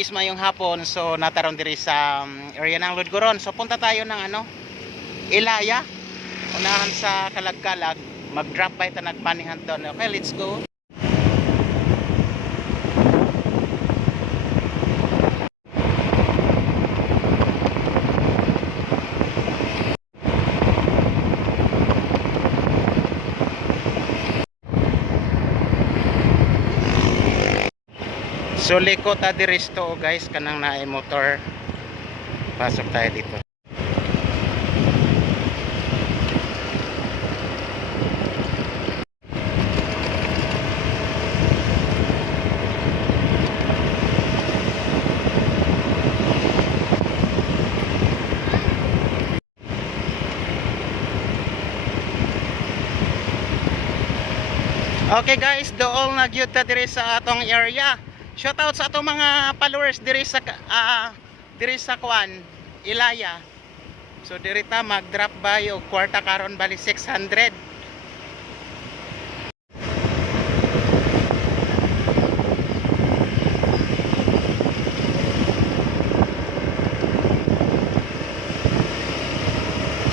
guys, mayong hapon. So nataron diri sa area ng Ludgoron. So punta tayo ng Ilaya. Unahan sa Kalag-Kalag. Mag-drop by ta nagpanihan doon. Okay, let's go. So liko ta diristo guys, kanang naay motor. Pasok tayo dito. Okay guys, dool na gyud ta diri sa atong area. Shoutout sa atong mga followers diri sa Kuan, Ilaya. So diri ta mag-drop by og kwarta karon bali 600.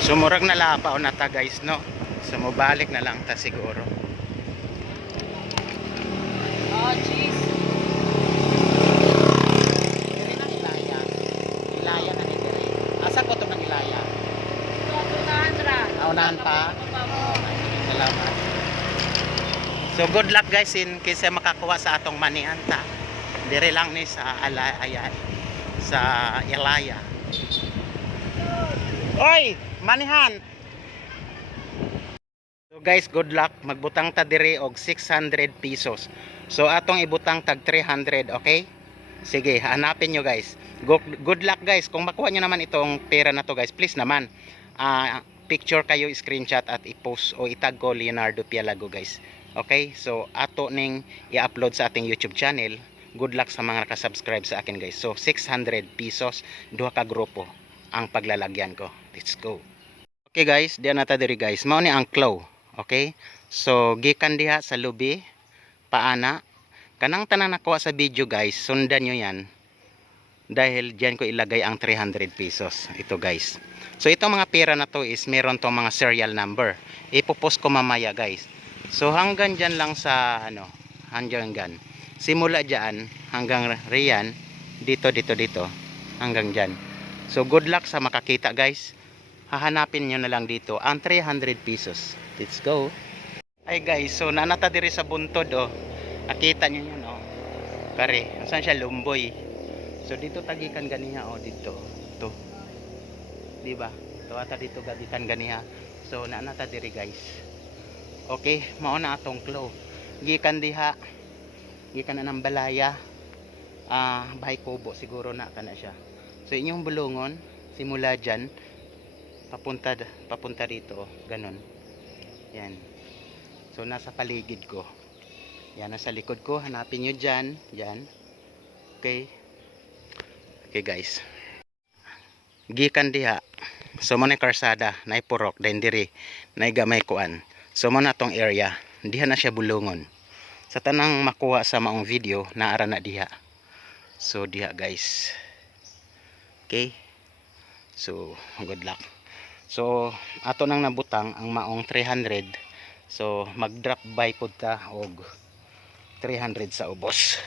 So murag nalapaw na ta guys, no. So mobalik na lang ta siguro. Oh, jeez. Diri na Ilaya. Ilaya na ni diri. Asa ko to ng Ilaya? Unahan pa. Salamat. So good luck guys in case makakuha sa atong manian ta. Diri lang ni sa Ayan. Sa Ilaya. Oy, manihan. So guys, good luck. Magbutang ta diri og 600 pesos. So atong ibutang tag 300, okay? Sige, hanapin nyo guys. Good luck guys. Kung makuha nyo naman itong pera na to guys, please naman picture kayo, screenshot at i-post o itag ko Leonardo Pialago guys. Okay? So ato ning i-upload sa ating YouTube channel. Good luck sa mga nakasubscribe sa akin guys. So 600 pesos, duha ka grupo ang paglalagyan ko. Let's go. Okay guys, diyan nata diri guys. Mao ni ang claw. Okay? So gikan diha sa lubi paana. Kanang tanan nakuha sa video guys, sundan nyo yan. Dahil dyan ko ilagay ang 300 pesos. Ito guys. So itong mga pera na to is meron tong mga serial number. Ipopost ko mamaya guys. So hanggang dyan lang sa hanggang simula dyan hanggang riyan. Dito. Hanggang dyan. So good luck sa makakita guys. Hahanapin nyo na lang dito ang 300 pesos. Let's go. Ay guys, so nanata diri sa buntod nakita nyo yan kare, saan siya lumboy. So dito tagikan ganiha dito to, diba? So ata dito tagikan ganiha. So nanata diri guys. Okay, mao na atong claw. Gikan diha, gikan na ng balaya. Bahay kubo siguro na kana siya. So inyong bulungon simula dyan papunta dito ganon. Yan. So nasa paligid ko. Yan, nasa likod ko. Hanapin nyo dyan. Yan. Okay. Okay guys. Gikan diha. So muna karsada. Naipurok. Then diri. Naigamay kuan. So muna tong area. Diha na siya bulungon. Sa tanang makuha sa maong video. Naara na diha. So diha guys. Okay. So good luck. So ato nang nabutang ang maong 300. So mag-drop by pud ta og 300 sa ubos.